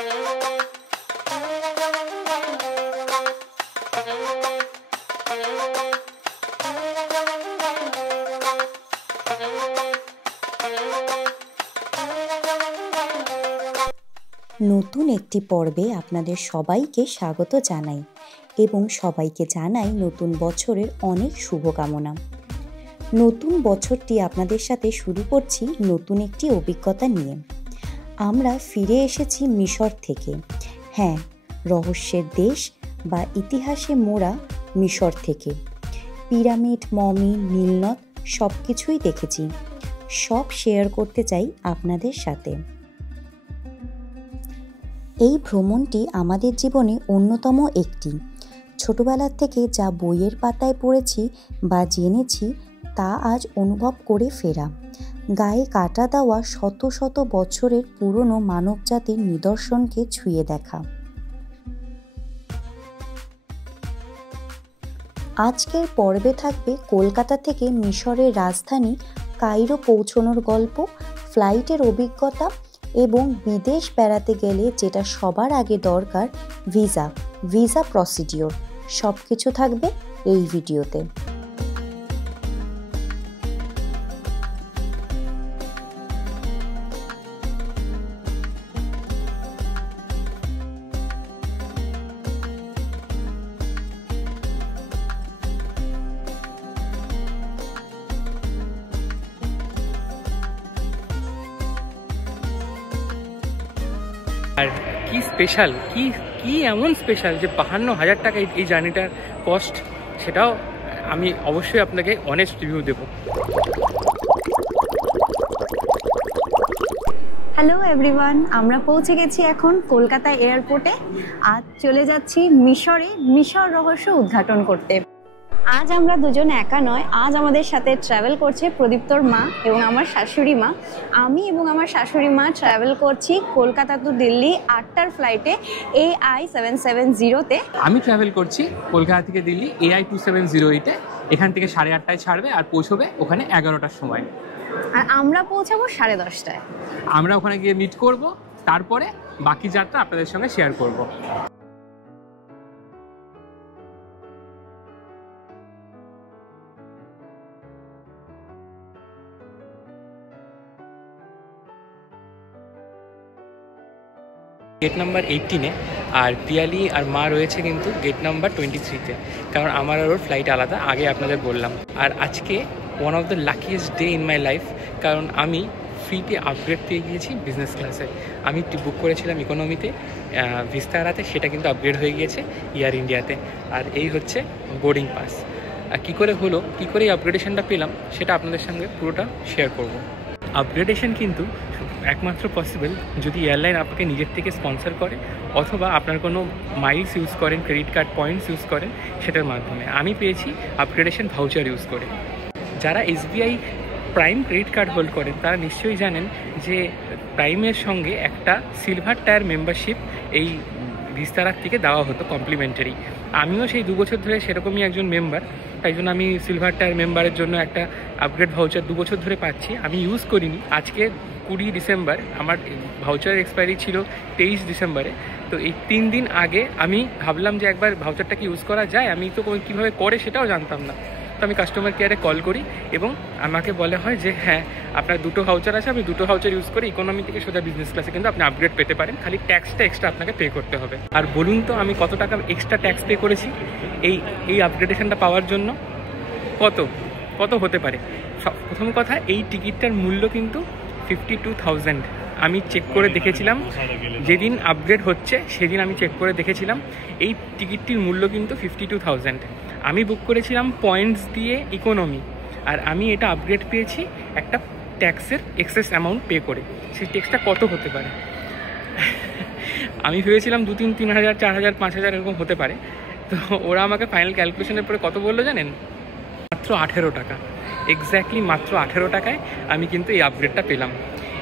নতুন একটি পর্বে আপনাদের সবাইকে স্বাগত জানাই এবং সবাইকে জানাই নতুন বছরের অনেক শুভকামনা। নতুন বছরটি আপনাদের সাথে শুরু করছি নতুন একটি অভিজ্ঞতা নিয়ে। আমরা ফিরে এসেছি মিশর থেকে। হ্যাঁ, রহস্যের দেশ বা ইতিহাসে মোড়া মিশর থেকে। পিরামিড, মমি, নীলনদ সব কিছুই দেখেছি। সব শেয়ার করতে চাই আপনাদের সাথে। এই ভ্রমণটি আমাদের জীবনে অন্যতম একটি। ছোটবেলার থেকে যা বইয়ের পাতায় পড়েছি বা জেনেছি তা আজ অনুভব করে ফেরা। গায়ে কাটা দেওয়া শত শত বছরের পুরনো মানবজাতির নিদর্শনকে ছুঁয়ে দেখা। আজকের পর্বে থাকবে কলকাতা থেকে মিশরের রাজধানী কায়রো পৌঁছানোর গল্প, ফ্লাইটের অভিজ্ঞতা এবং বিদেশ বেড়াতে গেলে যেটা সবার আগে দরকার ভিসা প্রসিডিওর। সব কিছু থাকবে এই ভিডিওতে। আর কি স্পেশাল, কি এমন স্পেশাল যে 52,000 টাকা এই জার্নিটার কস্ট, সেটাও আমি অবশ্যই আপনাকে অনেস্ট রিভিউ দেবো। হ্যালো এভরিওয়ান, আমরা পৌঁছে গেছি এখন কলকাতা এয়ারপোর্টে। আজ চলে যাচ্ছি মিশর রহস্য উদ্ঘাটন করতে। আজ আমরা দুজন একা নয়, আজ আমাদের সাথে ট্রাভেল করছে প্রদীপ্তর মা এবং আমার শাশুড়ি মা। আমি এবং আমার শাশুড়ি মা ট্রাভেল করছি কলকাতা টু দিল্লি 8টার ফ্লাইটে AI 770-তে। আমি ট্রাভেল করছি কলকাতা থেকে দিল্লি AI 2708-এ। এখান থেকে 8:30টায় ছাড়বে আর পৌঁছবে ওখানে 11টার সময়। আর আমরা পৌঁছাবো 10:30টায়। আমরা ওখানে গিয়ে মিট করব, তারপরে বাকি যাত্রা আপনাদের সঙ্গে শেয়ার করব। গেট নাম্বার 18-এ আর পিয়ালি আর মা রয়েছে কিন্তু গেট নাম্বার 23-তে, কারণ আমার আর ওর ফ্লাইট আলাদা, আগে আপনাদের বললাম। আর আজকে one of the luckiest day in my life, কারণ আমি ফ্রিতে আপগ্রেড পেয়ে গিয়েছি বিজনেস ক্লাসে। আমি বুক করেছিলাম ইকোনমিতে, ভিস্তারাতে, সেটা কিন্তু আপগ্রেড হয়ে গিয়েছে এয়ার ইন্ডিয়াতে। আর এই হচ্ছে বোর্ডিং পাস। আর কী করে হলো, কী করে এই আপগ্রেডেশনটা পেলাম, সেটা আপনাদের সঙ্গে পুরোটা শেয়ার করব। আপগ্রেডেশন কিন্তু একমাত্র পসিবল যদি এয়ারলাইন আপনাকে নিজের থেকে স্পন্সর করে অথবা আপনার কোনো মাইলস ইউজ করেন, ক্রেডিট কার্ড পয়েন্টস ইউজ করেন, সেটার মাধ্যমে। আমি পেয়েছি আপগ্রেডেশন ভাউচার ইউজ করে। যারা SBI prime credit card hold করেন তারা নিশ্চয়ই জানেন যে প্রাইমের সঙ্গে একটা সিলভার টায়ার মেম্বারশিপ এই ভিস্তারার থেকে দেওয়া হতো কমপ্লিমেন্টারি। আমিও সেই 2 বছর ধরে সেরকমই একজন মেম্বার, তাই জন্য আমি সিলভার টায়ার মেম্বারের জন্য একটা আপগ্রেড ভাউচার 2 বছর ধরে পাচ্ছি। আমি ইউজ করিনি। আজকে 20 ডিসেম্বর, আমার ভাউচারের এক্সপায়ারি ছিল 23 ডিসেম্বরে। তো এই 3 দিন আগে আমি ভাবলাম যে একবার ভাউচারটাকে ইউজ করা যায়। আমি তো কীভাবে করে সেটাও জানতাম না। তো আমি কাস্টমার কেয়ারে কল করি এবং আমাকে বলা হয় যে হ্যাঁ, আপনার 2টো ভাউচার আছে, আপনি 2টো ভাউচার ইউজ করে ইকোনমি থেকে সোজা বিজনেস ক্লাসে কিন্তু আপনি আপগ্রেড পেতে পারেন, খালি ট্যাক্সটা এক্সট্রা আপনাকে পে করতে হবে। আর বলুন তো আমি কত টাকা এক্সট্রা ট্যাক্স পে করেছি এই আপগ্রেডেশনটা পাওয়ার জন্য? কত হতে পারে? প্রথম কথা, এই টিকিটটার মূল্য কিন্তু 52,000। আমি চেক করে দেখেছিলাম, যেদিন আপগ্রেড হচ্ছে সেদিন আমি চেক করে দেখেছিলাম এই টিকিটটির মূল্য কিন্তু 52,000। আমি বুক করেছিলাম পয়েন্টস দিয়ে ইকোনমি, আর আমি এটা আপগ্রেড পেয়েছি একটা ট্যাক্সের এক্সেস অ্যামাউন্ট পে করে। সেই ট্যাক্সটা কত হতে পারে? আমি ভেবেছিলাম 2-3, 3,000, 4,000, 5,000 এরকম হতে পারে। তো ওরা আমাকে ফাইনাল ক্যালকুলেশনের পরে কত বললো জানেন? মাত্র 18 টাকা। এক্স্যাক্টলি মাত্র 18 টাকায় আমি কিন্তু এই আপগ্রেডটা পেলাম।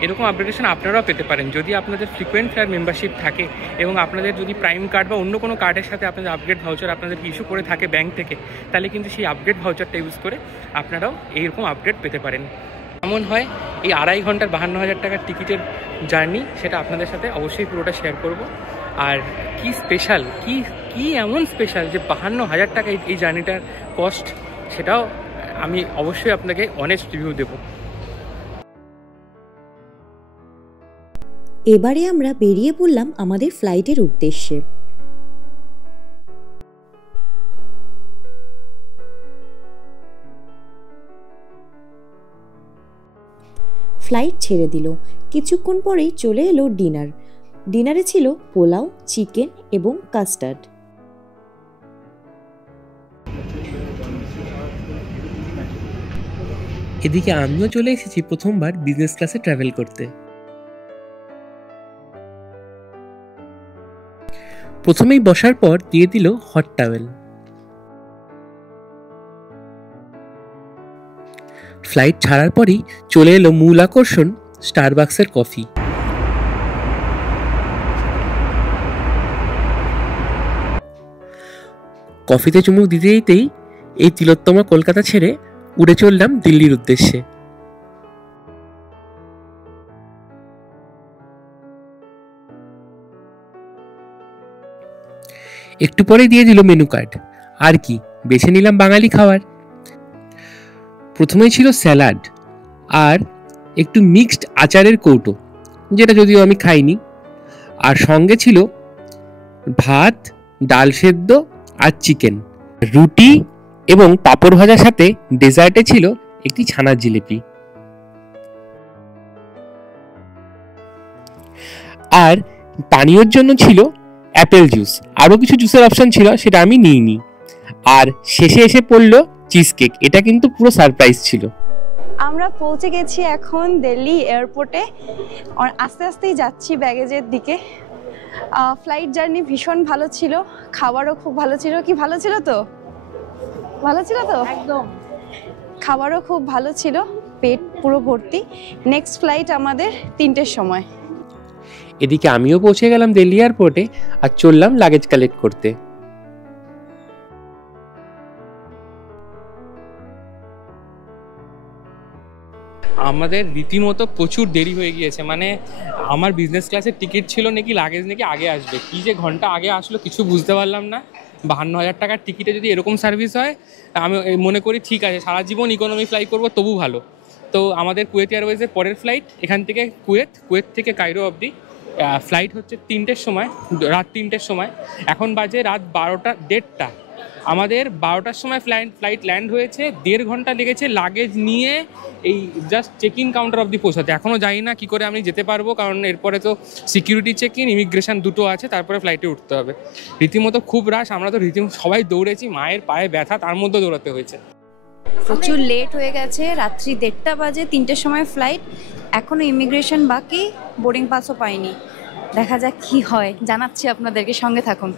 এরকম আপগ্রেডেশন আপনারাও পেতে পারেন যদি আপনাদের ফ্রিকোয়েন্ট ফ্লায়ার মেম্বারশিপ থাকে এবং আপনাদের যদি প্রাইম কার্ড বা অন্য কোনো কার্ডের সাথে আপনাদের আপগ্রেড ভাউচার আপনাদের ইস্যু করে থাকে ব্যাংক থেকে, তাহলে কিন্তু সেই আপগ্রেড ভাউচারটা ইউজ করে আপনারাও এইরকম আপগ্রেড পেতে পারেন। এমন হয় এই 2.5 ঘন্টার 52,000 টাকার টিকিটের জার্নি, সেটা আপনাদের সাথে অবশ্যই পুরোটা শেয়ার করব। আর কি স্পেশাল, কি এমন স্পেশাল যে 52,000 টাকা এই জার্নিটার কস্ট, সেটাও আমি অবশ্যই আপনাকে অনেস্ট রিভিউ দেবো। এবারে আমরা বেরিয়ে পড়লাম আমাদের ফ্লাইটের উদ্দেশ্যে। ফ্লাইট ছেড়ে দিল, কিছুক্ষণ পরেই চলে এলো ডিনার। ডিনারে ছিল পোলাও, চিকেন এবং কাস্টার্ড। এদিকে আমিও চলে এসেছি প্রথমবার বিজনেস ক্লাসে ট্রাভেল করতে। প্রথমেই বসার পর দিয়ে দিল হট টাওয়েল। ফ্লাইট ছাড়ার পরই চলে এলো মূল আকর্ষণ, স্টারবাকসের কফি। কফিতে চুমুক দিতে দিতেই এই তিলোত্তমা কলকাতা ছেড়ে উড়ে চললাম দিল্লির উদ্দেশ্যে। একটু পরে দিয়ে দিল মেনু কার্ড, আর কি বেছে নিলাম বাঙালি খাবার। প্রথমেই ছিল স্যালাড আর একটু মিক্সড আচারের কৌটো, যেটা যদিও আমি খাইনি। আর সঙ্গে ছিল ভাত, ডাল সেদ্ধ আর চিকেন, রুটি এবং পাঁপড় ভাজার সাথে ডেজার্টে ছিল একটি ছানার জিলিপি। আর পানীয়র জন্য ছিল অ্যাপেল জুস, আরও কিছু জুসের অপশন ছিল, সেটা আমি নিইনি। আর শেষে এসে পড়লো চিজ কেক, এটা কিন্তু পুরো সারপ্রাইজ ছিল। আমরা পৌঁছে গেছি এখন দিল্লি এয়ারপোর্টে, আস্তে আস্তেই যাচ্ছি ব্যাগেজের দিকে। ফ্লাইট জার্নি ভীষণ ভালো ছিল, খাবারও খুব ভালো ছিল। কি ভালো ছিল তো? ভালো ছিল তো একদম। খাবারও খুব ভালো ছিল, পেট পুরো ভর্তি। নেক্সট ফ্লাইট আমাদের 3টের সময়। এদিকে আমিও পৌঁছে গেলাম দিল্লি এয়ারপোর্টে আর চললাম লাগেজ কালেক্ট করতে। আমাদের রীতিমতো প্রচুর দেরি হয়ে গিয়েছে, মানে আমার বিজনেস ক্লাসের টিকিট ছিল নাকি লাগেজ নাকি আগে আসবে, কি যে ঘন্টা আগে আসলো কিছু বুঝতে পারলাম না। 52,000 টাকার টিকিটে যদি এরকম সার্ভিস হয়, আমি মনে করি ঠিক আছে, সারা জীবন ইকোনমি ফ্লাই করবো তবু ভালো। তো আমাদের কুয়েত এয়ারওয়েজের পরের ফ্লাইট এখান থেকে কুয়েত থেকে কায়রো অবধি ফ্লাইট হচ্ছে 3টের সময়, রাত 3টের সময়। এখন বাজে রাত 12টা 1:30। আমাদের 12টার সময় ফ্লাইট ল্যান্ড হয়েছে, 1.5 ঘন্টা লেগেছে লাগেজ নিয়ে এই জাস্ট চেক ইন কাউন্টার অবধি পৌঁছাতে। এখনও জানি না কী করে আমি যেতে পারবো, কারণ এরপরে তো সিকিউরিটি চেক ইন, ইমিগ্রেশন দুটো আছে, তারপরে ফ্লাইটে উঠতে হবে। রীতিমতো খুব রাশ, আমরা তো সবাই দৌড়েছি, মায়ের পায়ে ব্যথা, তার মধ্যে দৌড়াতে হয়েছে। প্রচুর লেট হয়ে গেছে, রাত্রি 1:30 বাজে, 3টের সময় ফ্লাইট। এখনও ইমিগ্রেশন বাকি, বোর্ডিং পাসও পাইনি। দেখা যাক কি হয়, জানাচ্ছি আপনাদেরকে, সঙ্গে থাকুন।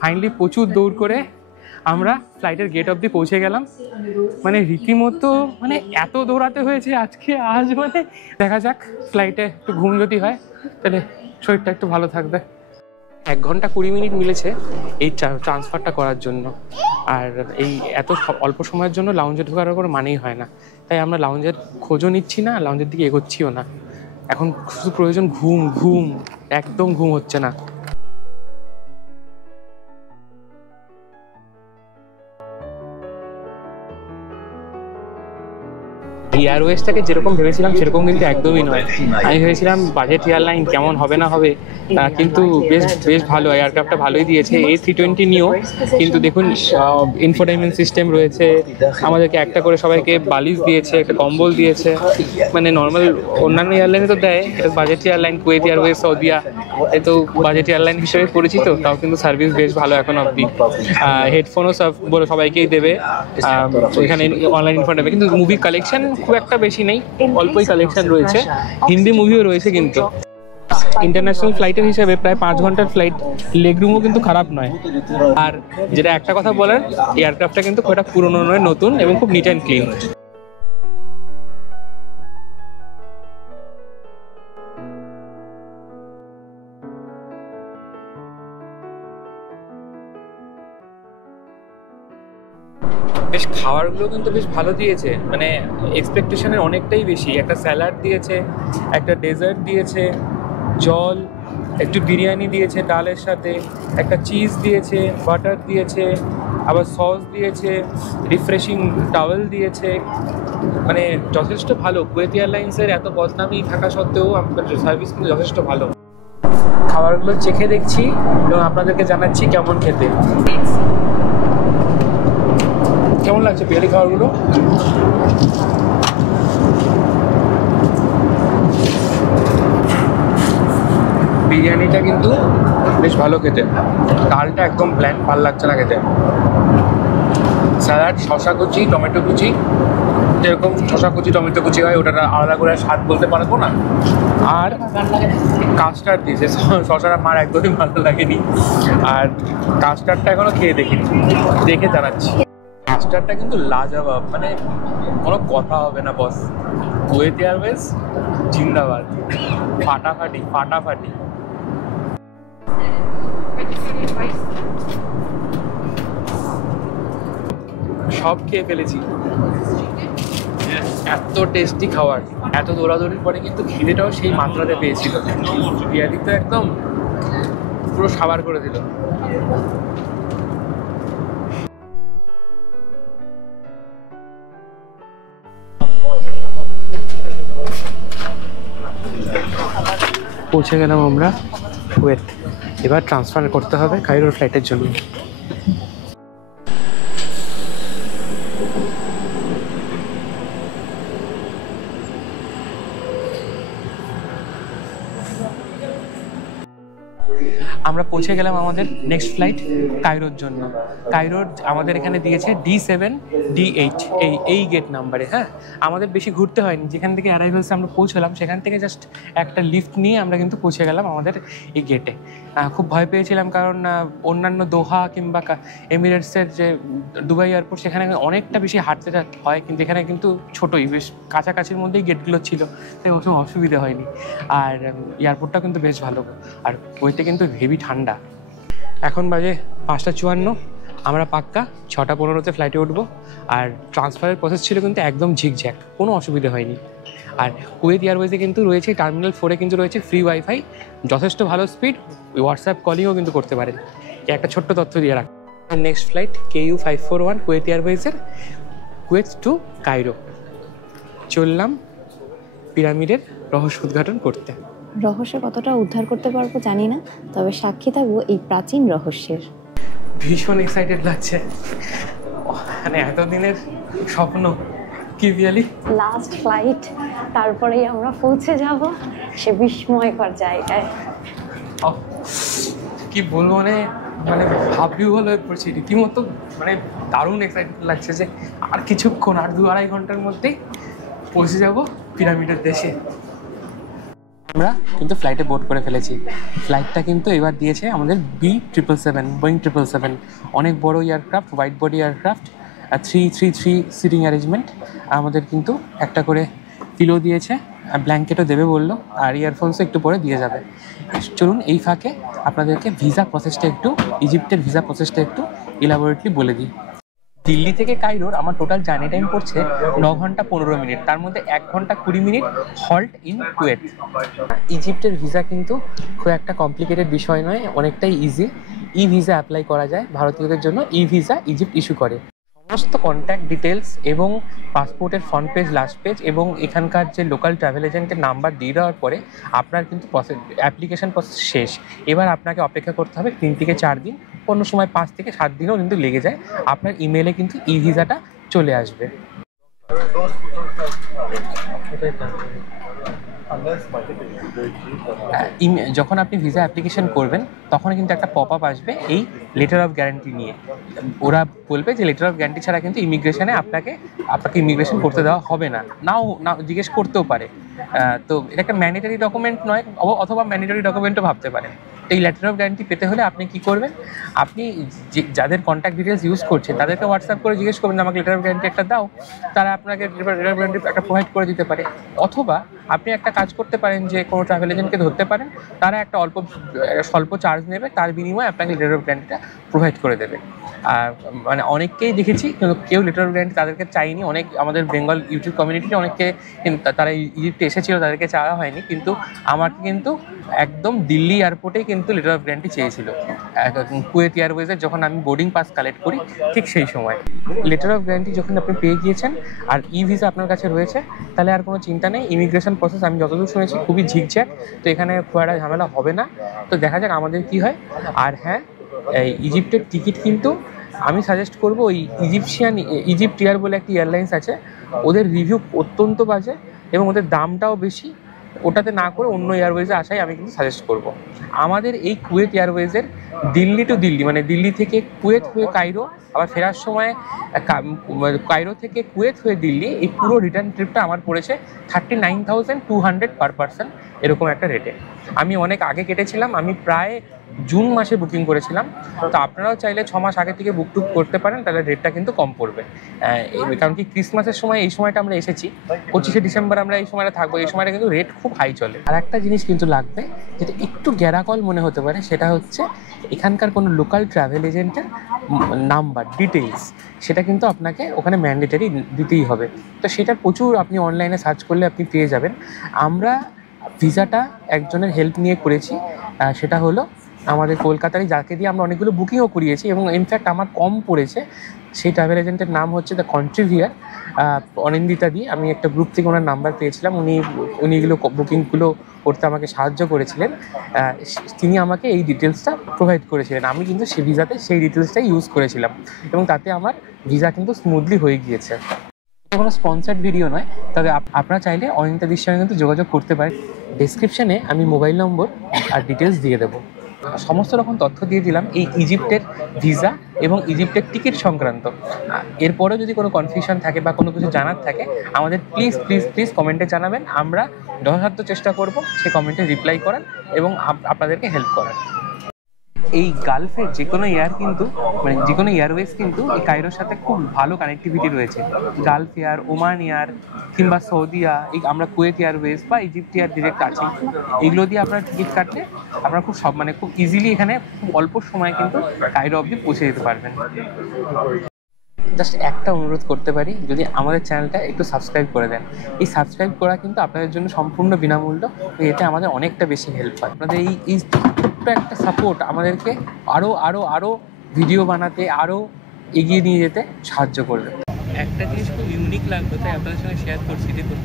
ফাইনালি প্রচুর দৌড় করে আমরা ফ্লাইটের গেট অবধি পৌঁছে গেলাম। মানে রীতিমতো মানে এত দৌড়াতে হয়েছে আজ মানে দেখা যাক, ফ্লাইটে একটু ঘুম যদি হয় তাহলে শরীরটা একটু ভালো থাকবে। 1 ঘন্টা 20 মিনিট মিলেছে এই ট্রান্সফারটা করার জন্য। আর এই এত অল্প সময়ের জন্য লাউঞ্জে ঢোকার কোনো মানেই হয় না, তাই আমরা লাউঞ্জের খোঁজও নিচ্ছি না, লাউঞ্জের দিকে এগোচ্ছিও না। এখন শুধু প্রয়োজন ঘুম, একদম ঘুম হচ্ছে না। এই এয়ারওয়েজটাকে যেরকম ভেবেছিলাম সেরকম কিন্তু একদমই নয়। আমি ভেবেছিলাম বাজেট এয়ারলাইন কেমন হবে না হবে, কিন্তু বেশ ভালো, এয়ারক্রাফটটা ভালোই দিয়েছে। A320 নিয়েও কিন্তু দেখুন ইনফোটেইনমেন্ট সিস্টেম রয়েছে, আমাদেরকে একটা করে সবাইকে বালিশ দিয়েছে, একটা কম্বল দিয়েছে। মানে নর্মাল অন্যান্য এয়ারলাইনে তো দেয়, এটা budget airline, Kuwait Airways, Saudia, এ তো বাজেট এয়ারলাইন হিসেবে পরিচিত, তাও কিন্তু সার্ভিস বেশ ভালো এখন অবধি। হেডফোনও সব বলে সবাইকেই দেবে, ওইখানে অনলাইন ইনফোটেইনমেন্ট। কিন্তু মুভি কালেকশন খুব একটা বেশি নেই, অল্পই কালেকশন রয়েছে, হিন্দি মুভিও রয়েছে। কিন্তু ইন্টারন্যাশনাল ফ্লাইটের হিসেবে প্রায় 5 ঘন্টার ফ্লাইট, লেগ রুমও কিন্তু খারাপ নয়। আর যেটা একটা কথা বলার, এয়ারক্রাফটটা কিন্তু খুব একটা পুরনো নয়, নতুন এবং খুব নিট অ্যান্ড ক্লিন। বেশ খাবারগুলো কিন্তু বেশ ভালো দিয়েছে, মানে এক্সপেকটেশনের অনেকটাই বেশি। একটা স্যালাড দিয়েছে, একটা ডেজার্ট দিয়েছে, জল, একটু বিরিয়ানি দিয়েছে ডালের সাথে, একটা চিজ দিয়েছে, বাটার দিয়েছে, আবার সস দিয়েছে, রিফ্রেশিং টাওয়েল দিয়েছে। মানে যথেষ্ট ভালো। কুয়েত এয়ারলাইন্সের এত বদনামি থাকা সত্ত্বেও সার্ভিস কিন্তু যথেষ্ট ভালো। খাবারগুলো চেখে দেখছি এবং আপনাদেরকে জানাচ্ছি কেমন খেতে। কেমন লাগছে পিয়ালি খাবারগুলো? বিরিয়ানিটা কিন্তু বেশ ভালো খেতে, ডালটা একদম ব্ল্যান্ড, ভালো লাগছে না খেতে। স্যালাড, শশা কুচি, টমেটো কুচি, যেরকম শশা কুচি টমেটো কুচি হয় ওটা আলাদা করে স্বাদ বলতে পারবো না। আর কাস্টার্ড দিয়েছে, শশাটা মার একদমই ভালো লাগেনি। আর কাস্টার্ডটা এখনো খেয়ে দেখিনি, দেখে জানাচ্ছি। কাস্টার্ডটা কিন্তু লাজবাব, মানে কোনো কথা হবে না বস। কুয়েত এয়ারওয়েজ জিন্দাবাদ, ফাটাফাটি ফাটাফাটি। সব খেয়ে ফেলেছি, এত টেস্টি খাবার, এত দৌড়াদৌড়ির পরে কিন্তু খিদেটাও সেই মাত্রাতে পেয়েছিল। পিয়ালি তো একদম পুরো সাবার করে দিল। পৌঁছে গেলাম আমরা কুয়েত। এবার ট্রান্সফার করতে হবে কায়রোর ফ্লাইটের জন্য। আমরা পৌঁছে গেলাম আমাদের নেক্সট ফ্লাইট কায়রোর জন্য। কায়রোর আমাদের এখানে দিয়েছে D7 D8 এই গেট নাম্বারে। হ্যাঁ, আমাদের বেশি ঘুরতে হয়নি, যেখান থেকে অ্যারাইভেলসে আমরা পৌঁছলাম সেখান থেকে জাস্ট একটা লিফট নিয়ে আমরা কিন্তু পৌঁছে গেলাম আমাদের এই গেটে। খুব ভয় পেয়েছিলাম, কারণ অন্যান্য দোহা কিংবা এমিরেটসের যে দুবাই এয়ারপোর্ট সেখানে অনেকটা বেশি হাঁটতে হয়, কিন্তু এখানে কিন্তু ছোটোই, বেশ কাছাকাছির মধ্যেই গেটগুলো ছিল, তাই ওসব অসুবিধা হয়নি। আর এয়ারপোর্টটা কিন্তু বেশ ভালো। আর ওইটা কিন্তু হেভি ঠান্ডা। এখন বাজে 5:54, আমরা পাক্কা 6:15 ফ্লাইটে উঠবো। আর ট্রান্সফারের প্রসেস ছিল কিন্তু একদম ঝিকঝ্যাক, কোনো অসুবিধা হয়নি। আর কুয়েত এয়ারওয়েজে কিন্তু রয়েছে টার্মিনাল 4-এ কিন্তু রয়েছে ফ্রি ওয়াইফাই, যথেষ্ট ভালো স্পিড, হোয়াটসঅ্যাপ কলিংও কিন্তু করতে পারেন। একটা ছোট্ট তথ্য দিয়ে রাখ। নেক্সট ফ্লাইট KU541 কুয়েত এয়ারওয়েজের, কুয়েত টু কায়রো। চললাম পিরামিডের রহস্য উদ্ঘাটন করতে। রহস্য কতটা উদ্ধার করতে পারবো জানি না, তবে সাক্ষী থাকবো এই প্রাচীন রহস্যের। ভীষণ এক্সাইটেড লাগছে, মানে এতদিনের স্বপ্ন। কি পিয়ালি, লাস্ট ফ্লাইট, তারপরেই আমরা পৌঁছে যাব সে বিস্ময়কর জায়গায়। কি বলবো, মানে মানে ভাবিও হয়ে পড়ছি রীতিমতো, মানে দারুণ এক্সাইটেড লাগছে যে আর কিছুক্ষণ, আর 2-2.5 ঘন্টার মধ্যেই পৌঁছে যাব পিরামিডের দেশে। আমরা কিন্তু ফ্লাইটে বোর্ড করে ফেলেছি। ফ্লাইটটা কিন্তু এবার দিয়েছে আমাদের B777, বোয়িং 777, অনেক বড় aircraft, wide body aircraft, 3 seating arrangement. আমাদের কিন্তু একটা করে পিলো দিয়েছে, ব্ল্যাঙ্কেটও দেবে বললো, আর ইয়ারফোনসও একটু পরে দিয়ে যাবে। চলুন এই ফাঁকে আপনাদেরকে ভিসা প্রসেসটা একটু, ইজিপ্টের ভিসা প্রসেসটা একটু ইলাবোরেটলি বলে দিই। দিল্লি থেকে কায়রোর আমার টোটাল জার্নি টাইম পড়ছে 9 ঘন্টা 15 মিনিট, তার মধ্যে 1 ঘন্টা 20 মিনিট হল্ট ইন কুয়েত। ইজিপ্টের ভিসা কিন্তু খুব একটা কমপ্লিকেটেড বিষয় নয়, অনেকটাই ইজি। ই ভিসা অ্যাপ্লাই করা যায়, ভারতীয়দের জন্য ই ভিসা ইজিপ্ট ইস্যু করে। সমস্ত কন্ট্যাক্ট ডিটেলস এবং পাসপোর্টের ফ্রন্ট পেজ, লাস্ট পেজ এবং এখানকার যে লোকাল ট্রাভেল এজেন্টের নাম্বার দিয়ে দেওয়ার পরে আপনার কিন্তু অ্যাপ্লিকেশন প্রসেস শেষ। এবার আপনাকে অপেক্ষা করতে হবে 3 থেকে 4 দিন, কোনো সময় 5 থেকে 7 দিনও কিন্তু লেগে যায়। আপনার ইমেলে কিন্তু ই ভিসাটা চলে আসবে। যখন আপনি ভিসা অ্যাপ্লিকেশন করবেন তখন কিন্তু একটা পপ আপ আসবে এই লেটার অফ গ্যারান্টি নিয়ে। ওরা বলবে যে লেটার অফ গ্যারান্টি ছাড়া কিন্তু ইমিগ্রেশনে আপনাকে ইমিগ্রেশন করতে দেওয়া হবে না, নাও জিজ্ঞেস করতেও পারে। তো এটা একটা ম্যান্ডেটরি ডকুমেন্ট নয়, অথবা ম্যান্ডেটরি ডকুমেন্টও ভাবতে পারেন। তো এই লেটার অফ গ্যারান্টি পেতে হলে আপনি কি করবেন, আপনি যাদের কন্ট্যাক্ট ডিটেলস ইউজ করছেন তাদেরকে হোয়াটসঅ্যাপ করে জিজ্ঞেস করবেন আমাকে লেটার অফ গ্যারান্টি একটা দাও, তারা আপনাকে লেটার অফ গ্যারান্টি একটা প্রোভাইড করে দিতে পারে। অথবা আপনি একটা কাজ করতে পারেন যে কোনো ট্রাভেল এজেন্টকে ধরতে পারেন, তারা একটা স্বল্প চার্জ নেবে, তার বিনিময়ে আপনাকে লেটার অফ গ্যারান্টিটা প্রোভাইড করে দেবে। আর মানে অনেককেই দেখেছি কিন্তু কেউ লেটার অফ গ্যারান্টি তাদেরকে চাইনি। অনেক আমাদের বেঙ্গল ইউটিউব কমিউনিটিতে অনেককে তারা ইজিপ্টে এসেছিল, তাদেরকে চাওয়া হয়নি, কিন্তু আমাকে কিন্তু একদম দিল্লি এয়ারপোর্টেই কিন্তু লেটার অফ গ্যারান্টি চেয়েছিল কুয়েত এয়ারওয়েজের, যখন আমি বোর্ডিং পাস কালেক্ট করি ঠিক সেই সময়। লেটার অফ গ্যারান্টি যখন আপনি পেয়ে গিয়েছেন আর ভিসা আপনার কাছে রয়েছে, তাহলে আর কোনো চিন্তা নেই। ইমিগ্রেশন প্রসেস আমি যতদূর শুনেছি খুবই ঝিকঝ্যাক, তো এখানে খুব একটা ঝামেলা হবে না। তো দেখা যাক আমাদের কি হয়। আর হ্যাঁ, এই ইজিপ্টের টিকিট কিন্তু আমি সাজেস্ট করবো ওই ইজিপ্ট এয়ার বলে একটি এয়ারলাইন্স আছে, ওদের রিভিউ অত্যন্ত বাজে এবং ওদের দামটাও বেশি। ওটাতে না করে অন্য এয়ারওয়েজে আসাই আমি কিন্তু সাজেস্ট করব। আমাদের এই কুয়েত এয়ারওয়েজের দিল্লি টু দিল্লি, মানে দিল্লি থেকে কুয়েত হয়ে কায়রো, আবার ফেরার সময় কায়রো থেকে কুয়েত হয়ে দিল্লি, এই পুরো রিটার্ন ট্রিপটা আমার পড়েছে 39,200 পার পারসন, এরকম একটা রেটে। আমি অনেক আগে কেটেছিলাম, আমি প্রায় জুন মাসে বুকিং করেছিলাম। তো আপনারাও চাইলে 6 মাস আগে থেকে বুক টুক করতে পারেন, তাহলে রেটটা কিন্তু কম পড়বে। কারণ কি ক্রিসমাসের সময় এই সময়টা আমরা এসেছি, 25শে ডিসেম্বর আমরা এই সময়টা থাকবো, এই সময়টা কিন্তু রেট খুব হাই চলে। আর একটা জিনিস কিন্তু লাগবে যেটা একটু গ্যারাকল মনে হতে পারে, সেটা হচ্ছে এখানকার কোনো লোকাল ট্রাভেল এজেন্টের নাম্বার ডিটেলস, সেটা কিন্তু আপনাকে ওখানে ম্যান্ডেটারি দিতেই হবে। তো সেটা প্রচুর আপনি অনলাইনে সার্চ করলে আপনি পেয়ে যাবেন। আমরা ভিসাটা একজনের হেল্প নিয়ে করেছি, সেটা হলো আমাদের কলকাতারই, যাকে দিয়ে আমরা অনেকগুলো বুকিংও করিয়েছি এবং ইনফ্যাক্ট আমার কম পড়েছে। সেই ট্রাভেল এজেন্টের নাম হচ্ছে দ্য কন্ট্রিভিয়ার, অনিন্দিতা দিয়ে। আমি একটা গ্রুপ থেকে ওনার নাম্বার পেয়েছিলাম, উনি এগুলো বুকিংগুলো করতে আমাকে সাহায্য করেছিলেন। তিনি আমাকে এই ডিটেলসটা প্রোভাইড করেছিলেন, আমি কিন্তু সেই ভিসাতে সেই ডিটেলসটাই ইউজ করেছিলাম এবং তাতে আমার ভিসা কিন্তু স্মুথলি হয়ে গিয়েছে। কোনো স্পন্সার্ড ভিডিও নয়, তবে আপনারা চাইলে অনিন্দিতাদির সঙ্গে কিন্তু যোগাযোগ করতে পারেন। ডেসক্রিপশানে আমি মোবাইল নম্বর আর ডিটেলস দিয়ে দেবো। সমস্ত রকম তথ্য দিয়ে দিলাম এই ইজিপ্টের ভিসা এবং ইজিপ্টের টিকিট সংক্রান্ত। এরপরেও যদি কোনো কনফিউশন থাকে বা কোনো কিছু জানার থাকে, আমাদের প্লিজ প্লিজ প্লিজ কমেন্টে জানাবেন। আমরা যথাসাধ্য চেষ্টা করব সেই কমেন্টে রিপ্লাই করার এবং আপনাদেরকে হেল্প করার। এই গালফের যে কোনো যে কোনো এয়ারওয়েজ কিন্তু এই কায়রোর সাথে খুব ভালো কানেক্টিভিটি রয়েছে। গালফ এয়ার, ওমান এয়ার কিংবা সৌদিয়া, এই আমরা কুয়েত এয়ারওয়েজ বা ইজিপ্ট এয়ার ডিরেক্ট আছে, এগুলো দিয়ে আপনারা টিকিট কাটলে আপনারা খুব ইজিলি এখানে খুব অল্প সময়ে কিন্তু কায়রো অবধি পৌঁছে যেতে পারবেন। জাস্ট একটা অনুরোধ করতে পারি, যদি আমাদের চ্যানেলটা একটু সাবস্ক্রাইব করে দেন। এই সাবস্ক্রাইব করা কিন্তু আপনাদের জন্য সম্পূর্ণ বিনামূল্য, এতে আমাদের অনেকটা বেশি হেল্প হয়। আপনাদের এই ছোট্ট একটা সাপোর্ট আমাদেরকে আরও ভিডিও বানাতে, আরও এগিয়ে নিয়ে যেতে সাহায্য করবে। একটা জিনিস খুব ইউনিক লাগলো, তাই আপনাদের সঙ্গে শেয়ার করছি। দেখুন,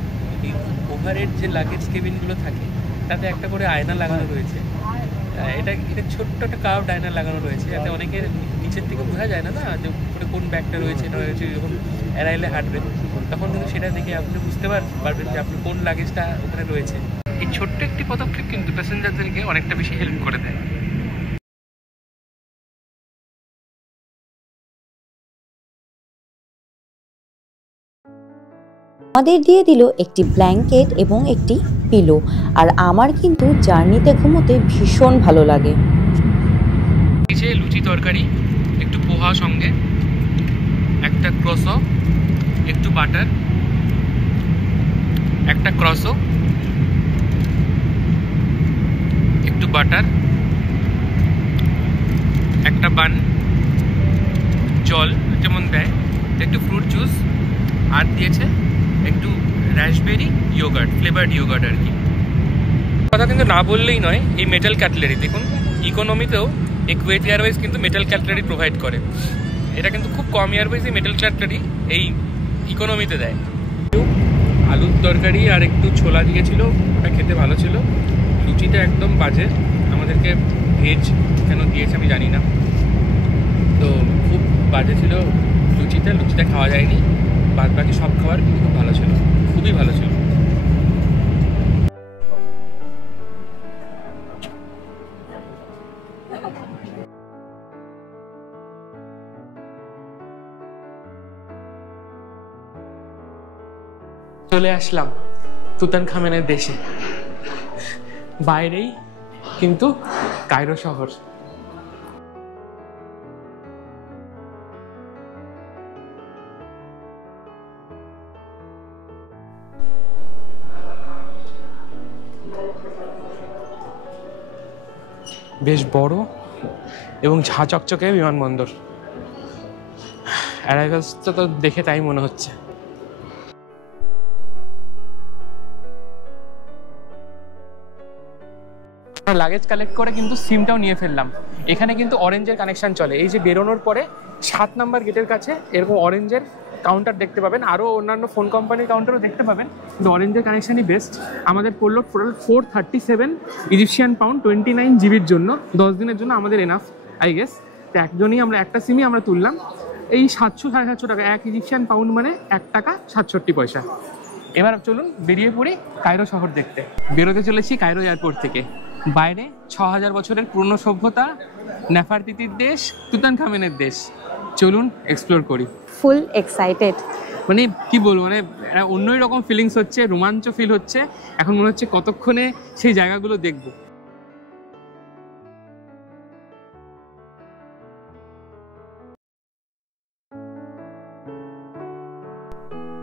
এই ওভারের যে লাগেজ কেবিনগুলো থাকে তাতে একটা করে আয়না লাগানো রয়েছে। এটা ছোট্ট একটা কার্ভড আয়না লাগানো রয়েছে, যাতে অনেকের নিচের থেকে বোঝা যায় না যে উপরে কোন ব্যাগটা রয়েছে না রয়েছে। যখন এরাইলে হাঁটবেন তখন কিন্তু সেটা দেখে আপনি বুঝতে পারবেন যে আপনার কোন লাগেজটা ওখানে রয়েছে। এই ছোট্ট একটি পদক্ষেপ কিন্তু প্যাসেঞ্জারদেরকে অনেকটা বেশি হেল্প করে দেয়। আমাদের দিয়ে দিল একটি ব্ল্যাঙ্কেট এবং একটি পিলো। আর আমার কিন্তু জার্নিতে ঘুমোতে ভীষণ ভালো লাগে। নিচে লুচি তরকারি, একটু পোহা, সঙ্গে একটা ক্রসো, একটু বাটার, একটা ক্রসো, একটু বাটার, একটা বান, জল যেমন দেয়, একটু ফ্রুট জুস, আর দিয়েছে একটু রাসবেরি ইয়োগার্ট, ফ্লেভার্ড ইয়োগার্ট আর কি। কথা কিন্তু না বললেই নয়, এই মেটাল ক্যাটলারি দেখুন, ইকোনমিতেও এই কুয়েত এয়ারওয়েজ কিন্তু মেটাল ক্যাটলারি প্রোভাইড করে। এটা কিন্তু খুব কম এয়ারওয়েজ এই মেটাল ক্যাটলারি এই ইকোনমিতে দেয়। আলুর তরকারি আর একটু ছোলা দিয়েছিল, ওটা খেতে ভালো ছিল। লুচিটা একদম বাজে, আমাদেরকে ভেজ কেন দিয়েছে আমি জানি না, তো খুব বাজে ছিল লুচিটা খাওয়া যায়নি। বাদ বাকি সব খাবার কিন্তু খুব ভালো ছিল, খুবই ভালো ছিল। চলে আসলাম তুতানখামেনের দেশে। বাইরেই কিন্তু কায়রো শহর। বেশ বড় এবং ঝাঁ চকচকে বিমানবন্দর। অ্যারাইভালসটা তো দেখে তাই মনে হচ্ছে। লাগেজ কালেক্ট করে কিন্তু সিমটাও নিয়ে ফেললাম। এখানে কিন্তু অরেঞ্জের কানেকশন চলে। এই যে বেরোনোর পরে 7 নাম্বার গেটের কাছে এরকম অরেঞ্জের কাউন্টার দেখতে পাবেন, আরও অন্যান্য ফোন কোম্পানির কাউন্টারও দেখতে পাবেন, কিন্তু অরেঞ্জের কানেকশানই বেস্ট। আমাদের পড়লো টোটাল 437 ইজিপশিয়ান পাউন্ড 29 জিবির জন্য। 10 দিনের জন্য আমাদের এনাফ আই গেস। তো একজনই আমরা একটা সিমই আমরা তুললাম। এই 700-750 টাকা, 1 ইজিপশিয়ান পাউন্ড মানে 1 টাকা 67 পয়সা। এবার চলুন বেরিয়ে পড়ি কায়রো শহর দেখতে। বেরোতে চলেছি কায়রো এয়ারপোর্ট থেকে। বাইরে 6000 বছরের পুরনো সভ্যতা, নেফারতিতির দেশ, তুতানখামেনের দেশ। চলুন এক্সপ্লোর করি। ফুল এক্সাইটেড। মানে কি বলবো, মানে অন্যই রকম ফিলিংস হচ্ছে, রোমাঞ্চ ফিল হচ্ছে। এখন মনে হচ্ছে কতক্ষণে সেই জায়গাগুলো দেখব।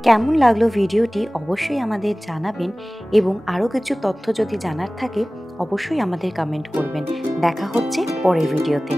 কেমন লাগলো ভিডিওটি অবশ্যই আমাদের জানাবেন, এবং আরও কিছু তথ্য যদি জানার থাকে অবশ্যই আমাদের কমেন্ট করবেন। দেখা হচ্ছে পরের ভিডিওতে।